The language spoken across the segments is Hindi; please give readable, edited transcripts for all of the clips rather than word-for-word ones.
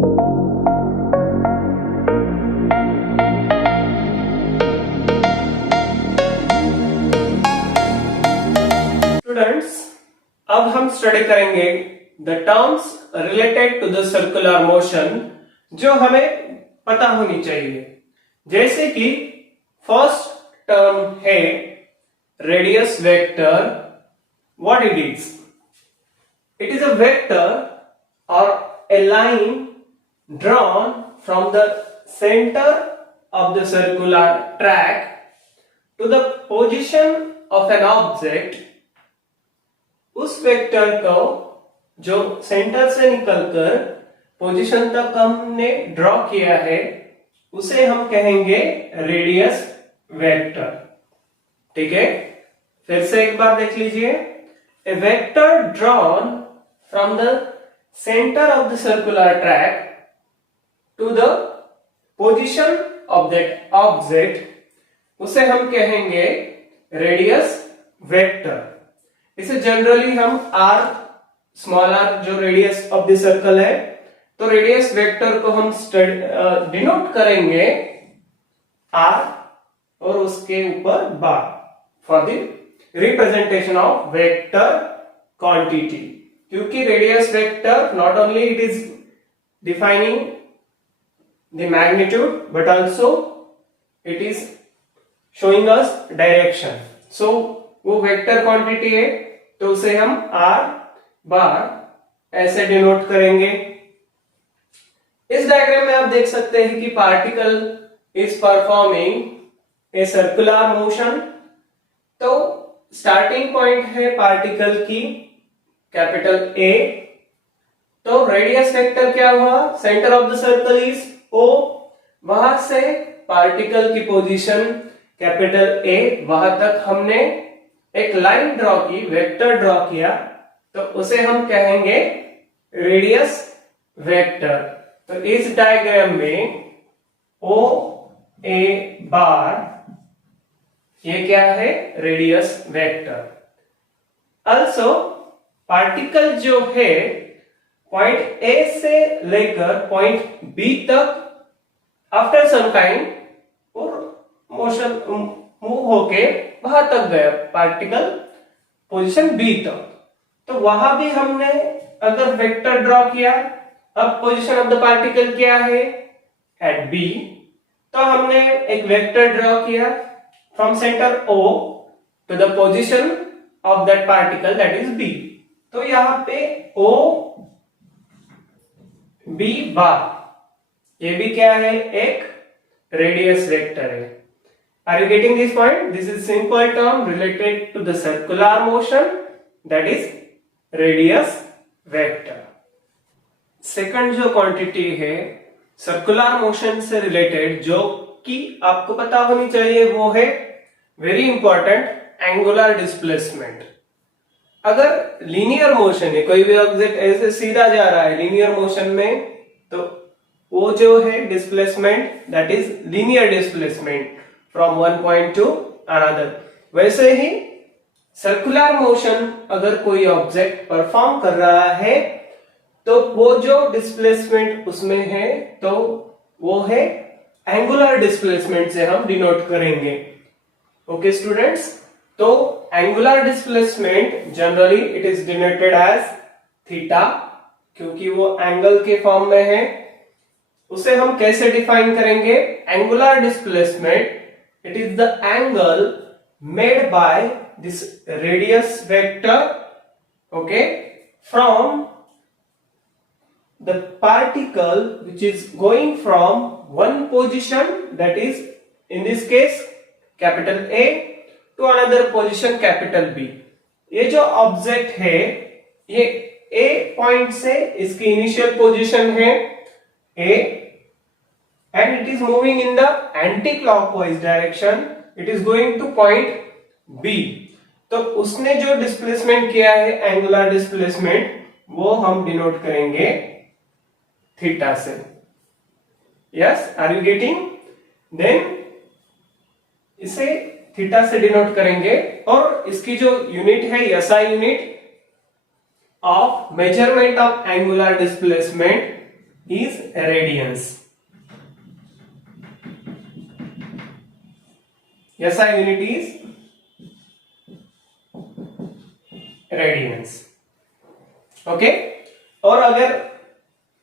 स्टूडेंट्स, अब हम स्टडी करेंगे the terms related to the circular motion जो हमें पता होनी चाहिए। जैसे कि फर्स्ट टर्म है radius vector. What it is? It is a vector or a line drawn from the center of the circular track to the position of an object। उस वेक्टर को जो सेंटर से निकलकर पोजीशन तक हमने ड्रॉ किया है उसे हम कहेंगे रेडियस वेक्टर। ठीक है, फिर से एक बार देख लीजिए। A vector drawn from the center of the circular track to the position of that object, उसे हम कहेंगे रेडियस वेक्टर। इसे जनरली हम r स्मॉल r जो रेडियस ऑफ द सर्कल है, तो रेडियस वेक्टर को हम डिनोट करेंगे r और उसके ऊपर bar for the representation of vector quantity. क्योंकि radius vector not only it is defining the magnitude but also it is showing us direction. So वो वेक्टर क्वांटिटी है, तो उसे हम r बार ऐसे डिनोट करेंगे। इस डायग्राम में आप देख सकते हैं कि particle is performing a circular motion. तो स्टार्टिंग पॉइंट है पार्टिकल की कैपिटल A। तो रेडियस वेक्टर क्या हुआ? Centre of the circle is O। वहां से पार्टिकल की पोजीशन कैपिटल A, वहां तक हमने एक लाइन ड्रॉ की, वेक्टर ड्रॉ किया, तो उसे हम कहेंगे रेडियस वेक्टर। तो इस डायग्राम में O A बार ये क्या है? Radius vector. ऑल्सो पार्टिकल जो है पॉइंट ए से लेकर पॉइंट बी तक आफ्टर सम टाइम और मोशन मूव होके वहां तक गया पार्टिकल पोजीशन बी तक। तो वहां भी हमने अगर वेक्टर ड्रॉ किया, अब पोजीशन ऑफ द पार्टिकल क्या है? At B. तो हमने एक वेक्टर ड्रॉ किया from centre O to the position of that particle that is B. तो यहां पे O B बार, ये भी क्या है? एक रेडियस वेक्टर है। Are you getting this point? This is simple term related to the circular motion that is radius vector. Second जो क्वांटिटी है सर्कुलर मोशन से रिलेटेड जो कि आपको पता होनी चाहिए, वो है वेरी इंपॉर्टेंट एंगुलर डिस्प्लेसमेंट। अगर लीनियर मोशन है, कोई भी ऑब्जेक्ट ऐसे सीधा जा रहा है लीनियर मोशन में, तो वो जो है displacement that is linear displacement from one point two another. वैसे ही सर्कुलर मोशन अगर कोई ऑब्जेक्ट परफॉर्म कर रहा है तो वो जो डिस्प्लेसमेंट उसमें है तो वो है एंगुलर डिस्प्लेसमेंट से हम डिनोट करेंगे। ओके स्टूडेंट्स, तो angular displacement generally it is denoted as theta, क्योंकि वो एंगल के फॉर्म में है। उसे हम कैसे डिफाइन करेंगे? Angular displacement it is the angle made by this radius vector, okay, from the particle which is going from one position that is in this case capital A to another position capital B। ये जो ऑब्जेक्ट है ये A पॉइंट से इसकी इनिशियल पोजीशन है A and it is moving in the anti clockwise direction, it is going two point B। तो उसने जो डिस्प्लेसमेंट किया है एंगुलर डिस्प्लेसमेंट, वो हम डिनोट करेंगे थीटा से। Yes, are you getting? Then इसे थीटा से डिनोट करेंगे और इसकी जो यूनिट है SI unit of measurement of angular displacement is radians. SI unit is radians. Okay, और अगर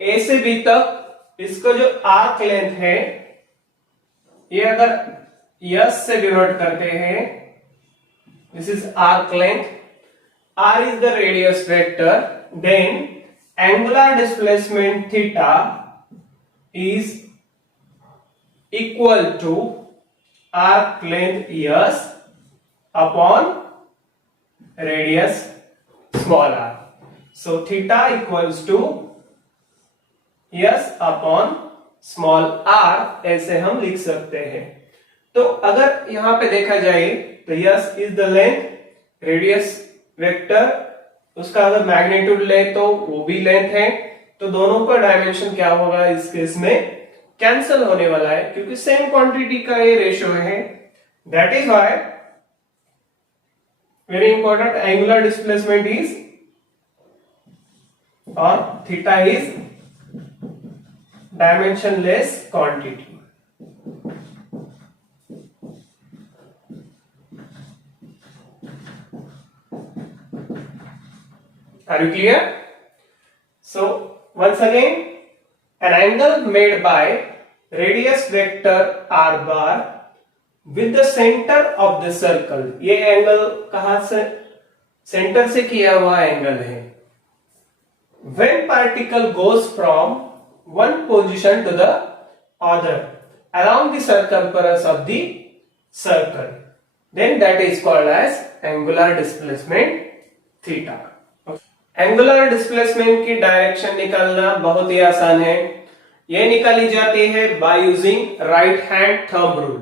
A से B तक इसका जो आर्क लेंथ है ये अगर S से डिनोट करते हैं, this is arc length, R is the radius vector, then angular displacement theta is equal to arc length S upon radius small r. So theta equals to S upon small r, ऐसे हम लिख सकते हैं. तो अगर यहां पे देखा जाए तो S is the length, radius vector उसका अगर मैग्नीट्यूड ले तो वो भी लेंथ है, तो दोनों का डायमेंशन क्या होगा इस केस में कैंसिल होने वाला है, क्योंकि सेम क्वांटिटी का ये रेशियो है. That is why very important angular displacement is और theta is dimensionless quantity. Are you clear? So once again, an angle made by radius vector r bar with the center of the circle. ये एंगल कहां से, सेंटर से किया हुआ एंगल है. When particle goes from one position to the other along the circumference of the circle, then that is called as angular displacement theta. Angular displacement की डायरेक्शन निकालना बहुत ही आसान है. यह निकाली जाती है bye using right hand thumb rule.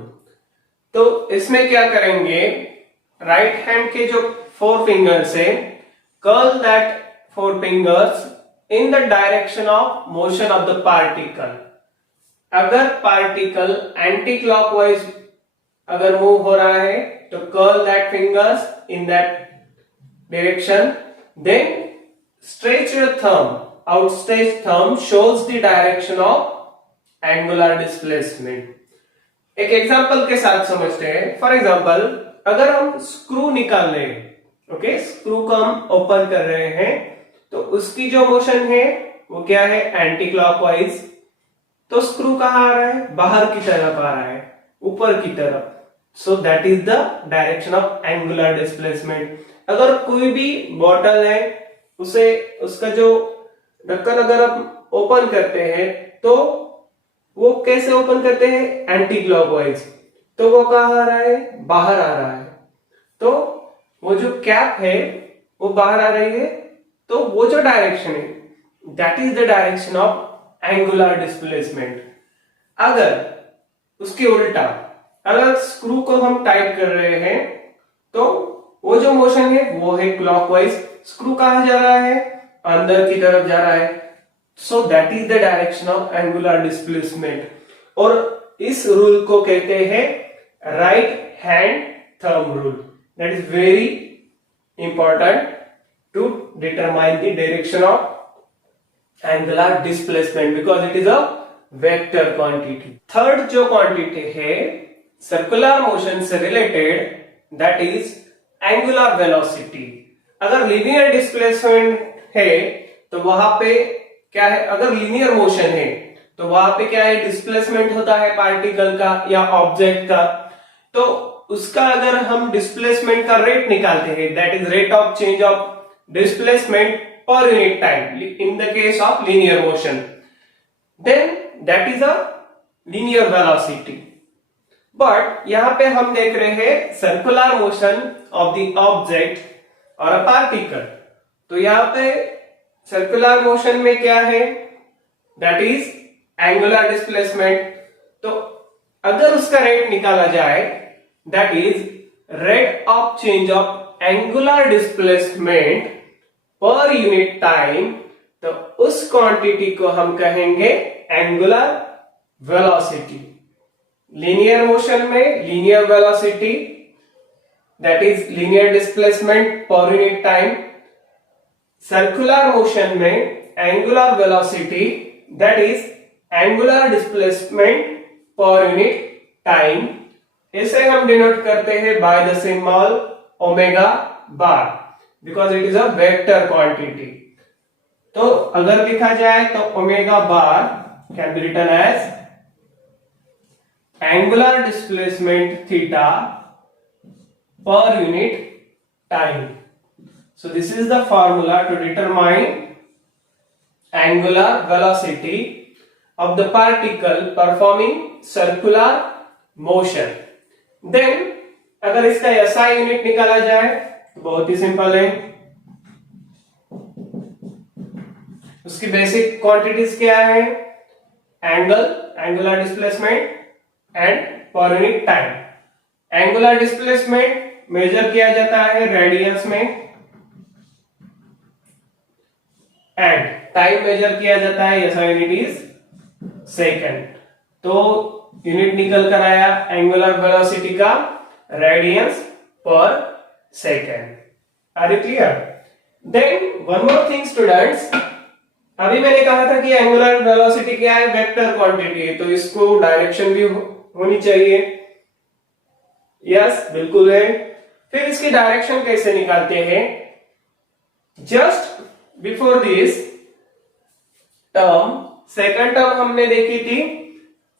तो इसमें क्या करेंगे, राइट हैंड के जो 4 फिंगर्स है, curl that 4 fingers in the direction of motion of the particle. अगर पार्टिकल एंटी क्लॉकवाइज अगर मूव हो रहा है तो curl that fingers in that direction. Then stretch your thumb, outstretched thumb shows the direction of angular displacement. एक एग्जांपल के साथ समझते हैं. फॉर एग्जांपल अगर हम स्क्रू निकाल रहे हैं, ओके, स्क्रू को हम ओपन कर रहे हैं, तो उसकी जो मोशन है वो क्या है, एंटी क्लॉकवाइज. तो स्क्रू कहाँ आ रहा है, बाहर की तरफ आ रहा है, ऊपर की तरफ. सो that is the direction of angular displacement. अगर कोई भी बॉटल है, उसे उसका जो ढक्कन अगर आप ओपन करते हैं तो वो कैसे ओपन करते हैं, एंटी क्लॉकवाइज. तो वो कहाँ आ रहा है, बाहर आ रहा है. तो वो जो कैप है वो बाहर आ रही है, तो वो जो डायरेक्शन है that is the direction of angular displacement. अगर उसके उल्टा, अगर स्क्रू को हम टाइट कर रहे हैं तो वो जो मोशन है वो है क्लॉकवाइज. स्क्रू कहां जा रहा है, अंदर की तरफ जा रहा है. So that is the direction of angular displacement. और इस रूल को कहते हैं right hand thumb rule. That is very important to determine the direction of angular displacement because it is a vector quantity. Third जो क्वांटिटी है सर्कुलर मोशन से related, that is angular velocity. अगर लीनियर डिस्प्लेसमेंट है तो वहां पे क्या है, अगर लीनियर मोशन है तो वहां पे क्या है, डिस्प्लेसमेंट होता है पार्टिकल का या ऑब्जेक्ट का. तो उसका अगर हम डिस्प्लेसमेंट का रेट निकालते हैं, that is rate of change of displacement per unit time in the case of linear motion, then that is a linear velocity. But यहां पे हम देख रहे हैं circular motion of the object और अ पार्टिकल. तो यहां पे सर्कुलर मोशन में क्या है, दैट इज एंगुलर डिस्प्लेसमेंट. तो अगर उसका रेट निकाला जाए, that is rate of change of angular displacement per unit time, तो उस क्वांटिटी को हम कहेंगे एंगुलर वेलोसिटी. लीनियर मोशन में linear velocity, that is linear displacement per unit time. Circular motion में angular velocity, that is angular displacement per unit time. इसे हम डिनोट करते हैं by the symbol omega bar because it is a vector quantity. तो अगर लिखा जाए तो omega bar can be written as angular displacement theta per unit time. So this is the formula to determine angular velocity of the particle performing circular motion. Then अगर इसका SI यूनिट निकाला जाए तो बहुत ही सिंपल है। उसकी बेसिक क्वांटिटीज क्या है? Angle, angular displacement and per unit time. Angular displacement measure किया जाता है रेडियंस में एंड टाइम मेजर किया जाता है SI यूनिट इज सेकंड। तो यूनिट निकल कर आया एंगुलर वेलोसिटी का radians per second. Are you clear? Then one more thing students, अभी मैंने कहा था कि एंगुलर वेलोसिटी क्या है? वेक्टर क्वांटिटी है, तो इसको डायरेक्शन भी होनी चाहिए। यस, बिल्कुल है। फिर इसकी डायरेक्शन कैसे निकालते हैं? Just before this term, second term हमने देखी थी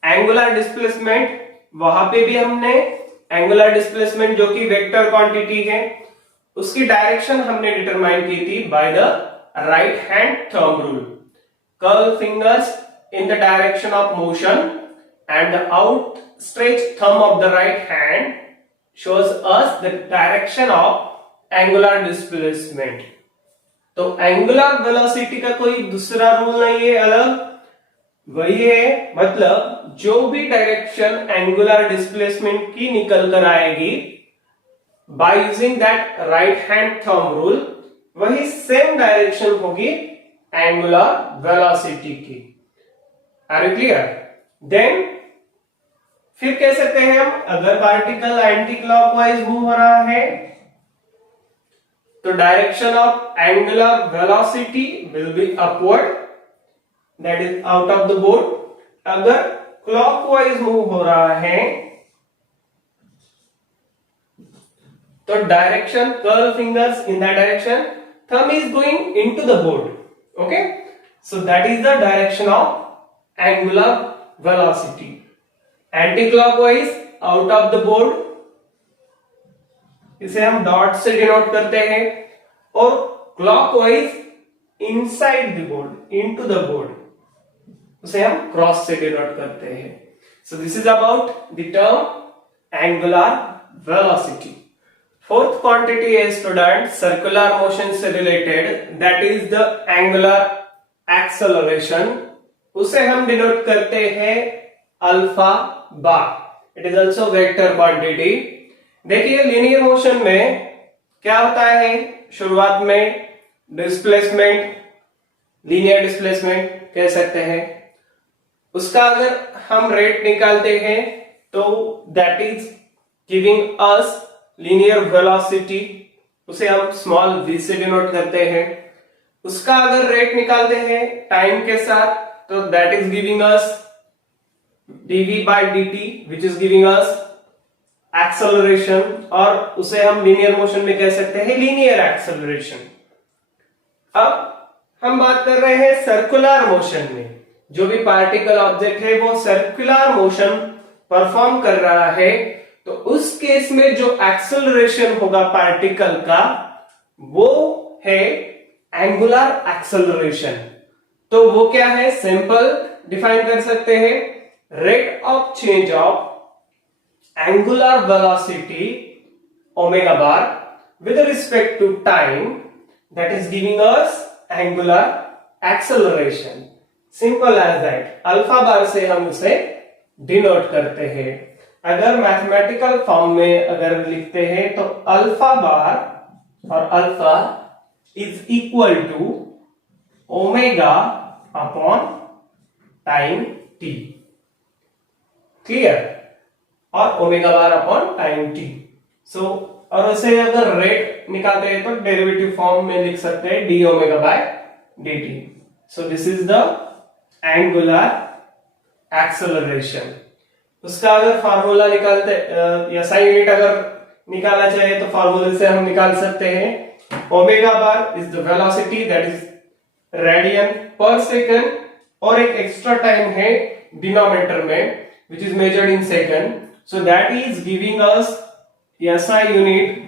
एंगुलर डिस्प्लेसमेंट। वहां पे भी हमने एंगुलर डिस्प्लेसमेंट जो कि वेक्टर क्वांटिटी है उसकी डायरेक्शन हमने डिटरमाइन की थी by the right hand thumb rule. Curl fingers in the direction of motion and the outstretched thumb of the right hand shows us the direction of angular displacement। तो angular velocity का कोई दूसरा रूल नहीं है अलग, वही है, मतलब जो भी डायरेक्शन angular displacement की निकल कर आएगी by using that right hand thumb rule, वही सेम डायरेक्शन होगी angular velocity की। Are you clear? Then फिर कह सकते हैं हम, अगर पार्टिकल एंटी क्लॉकवाइज मूव हो रहा है तो direction of angular velocity will be upward, that is out of the board. अगर क्लॉकवाइज मूव हो रहा है तो direction, curl fingers in that direction, thumb is going into the board. Okay, so that is the direction of angular velocity. Anti clockwise out of the board, इसे हम डॉट से डिनोट करते हैं, और clockwise inside the board, into the board, उसे हम क्रॉस से डिनोट करते हैं। So this is about the term angular velocity. Fourth quantity है स्टूडेंट सर्कुलर मोशन से related, that is the angular acceleration. उसे हम डिनोट करते हैं alpha bar. It is also vector quantity. देखिए लीनियर मोशन में क्या होता है, शुरुआत में डिस्प्लेसमेंट, लीनियर डिस्प्लेसमेंट कह सकते हैं, उसका अगर हम रेट निकालते हैं तो that is giving us linear velocity, उसे हम स्मॉल v से डिनोट करते हैं। उसका अगर रेट निकालते हैं टाइम के साथ तो that is giving us dv by dt which is giving us acceleration, और उसे हम लीनियर मोशन में कह सकते हैं लीनियर एक्सेलरेशन। अब हम बात कर रहे हैं सर्कुलर मोशन में, जो भी पार्टिकल ऑब्जेक्ट है वो सर्कुलर मोशन परफॉर्म कर रहा है, तो उस केस में जो एक्सेलरेशन होगा पार्टिकल का वो है एंगुलर एक्सेलरेशन। तो वो क्या है, सिंपल डिफाइन कर सकते हैं, rate of change of angular velocity omega bar with respect to time, that is giving us angular acceleration। Simple as that। Alpha bar से हम उसे डिनोट करते हैं। अगर मैथमेटिकल फॉर्म में अगर लिखते हैं तो अल्फा बार और alpha is equal to omega upon time t. Clear? और omega bar upon time t. So और उसे अगर रेट निकालते हैं तो डेरिवेटिव फॉर्म में लिख सकते हैं D omega by D T. So this is the angular acceleration. उसका अगर फार्मूला निकालते या SI यूनिट अगर निकालना चाहिए तो फार्मूले से हम निकाल सकते हैं। Omega bar is the velocity that is radian पर सेकंड, और एक एक्स्ट्रा टाइम है डिनोमिनेटर में which is measured in second, so that is giving us SI unit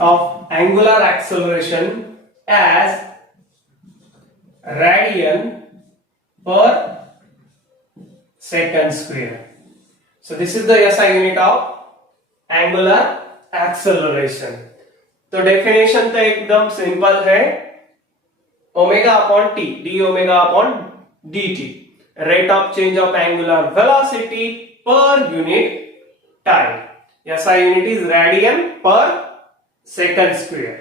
of angular acceleration as radian per second square. So this is the SI unit of angular acceleration. तो डेफिनेशन तो एकदम सिंपल है, omega upon T D omega upon D T, rate of change of angular velocity पर unit time. SI unit is radian per second square.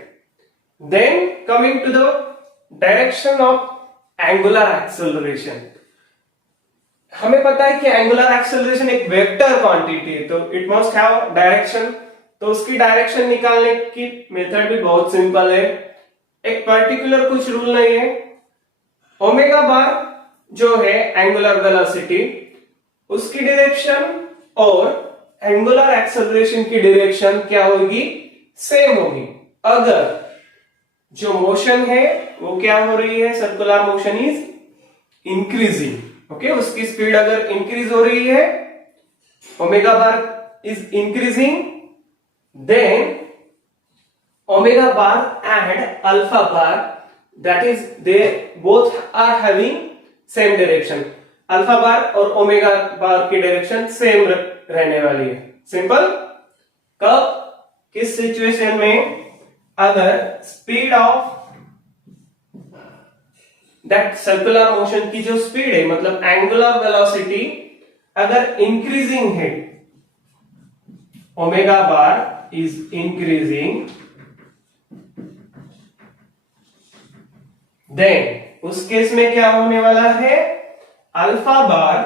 Then coming to the direction of angular acceleration, हमें पता है कि एंगुलर एक्सेलरेशन एक वेक्टर क्वांटिटी है, तो इट मस्ट हैव डायरेक्शन। तो उसकी डायरेक्शन निकालने की मेथड भी बहुत सिंपल है, एक पर्टिकुलर कुछ रूल नहीं है। ओमेगा बार जो है एंगुलर वेलोसिटी, उसकी डायरेक्शन और एंगुलर एक्सेलरेशन की डायरेक्शन क्या होगी, सेम होगी। अगर जो मोशन है वो क्या हो रही है, circular motion is increasing, okay, उसकी स्पीड अगर इंक्रीज हो रही है, omega bar is increasing, then omega bar and alpha bar that is they both are having same direction. Alpha bar और ओमेगा बार की डायरेक्शन सेम रहने वाली है। सिंपल। कब, किस सिचुएशन में, अगर speed of that circular motion की जो स्पीड है, मतलब एंगुलर वेलोसिटी अगर इंक्रीजिंग है, omega bar is increasing, then उस केस में क्या होने वाला है, alpha bar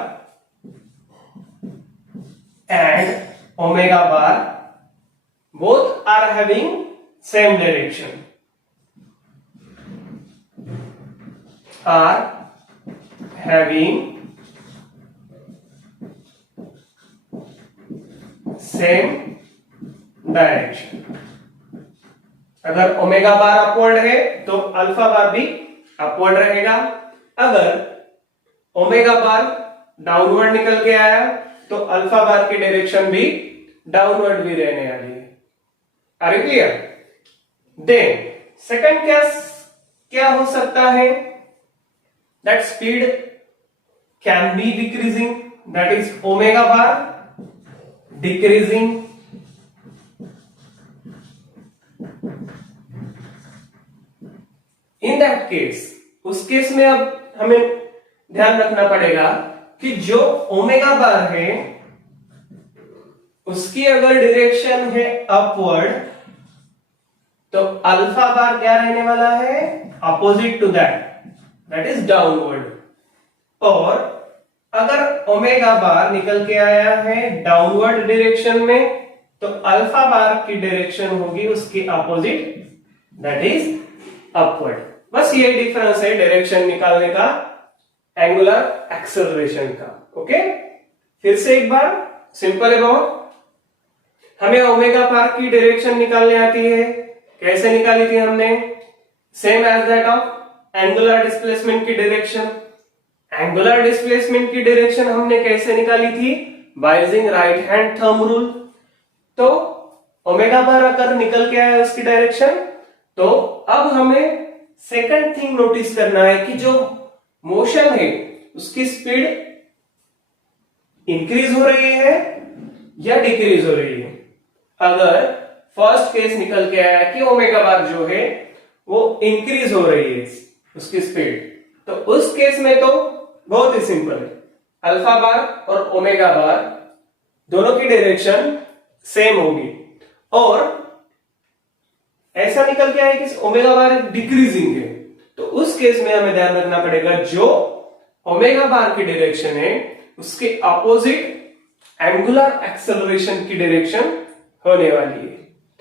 and omega bar both are having same direction, are having same direction। अगर ओमेगा बार अपवर्ड है तो अल्फा बार भी अपवर्ड रहेगा। अगर ओमेगा बार डाउनवर्ड निकल के आया तो अल्फा बार की डायरेक्शन भी डाउनवर्ड भी रहने वाली है। Are you clear? Then second case क्या हो सकता है, that speed can be decreasing, that is omega bar decreasing, in that case, उस केस में अब हमें ध्यान रखना पड़ेगा कि जो ओमेगा बार है उसकी अगर डायरेक्शन है अपवर्ड, तो अल्फा बार क्या रहने वाला है, opposite to that is downward. और अगर ओमेगा बार निकल के आया है डाउनवर्ड डायरेक्शन में, तो अल्फा बार की डायरेक्शन होगी उसकी अपोजिट, दैट इज अपवर्ड। बस ये डिफरेंस है डायरेक्शन निकालने का एंगुलर एक्सेलरेशन का। ओके, फिर से एक बार, सिंपल है बहुत। हमें ओमेगा बार की डायरेक्शन निकालने आती है, कैसे निकाली थी हमने, same as that of angular displacement की डायरेक्शन। एंगुलर डिस्प्लेसमेंट की डायरेक्शन हमने कैसे निकाली थी, by using right hand thumb rule. तो ओमेगा बार अगर निकल के आया उसकी डायरेक्शन, तो अब हमें सेकंड थिंग नोटिस करना है कि जो मोशन है उसकी स्पीड इंक्रीज हो रही है या डिक्रीज हो रही है। अगर फर्स्ट केस निकल के आया कि ओमेगा बार जो है वो इंक्रीज हो रही है उसकी स्पीड, तो उस केस में तो बहुत ही सिंपल है, अल्फा बार और ओमेगा बार दोनों की डायरेक्शन सेम होगी। और ऐसा निकल के आया कि ओमेगा बार डिक्रीजिंग है, तो उस केस में हमें ध्यान रखना पड़ेगा जो ओमेगा बार की डायरेक्शन है उसके अपोजिट एंगुलर एक्सेलरेशन की डायरेक्शन होने वाली है।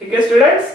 ठीक है स्टूडेंट्स।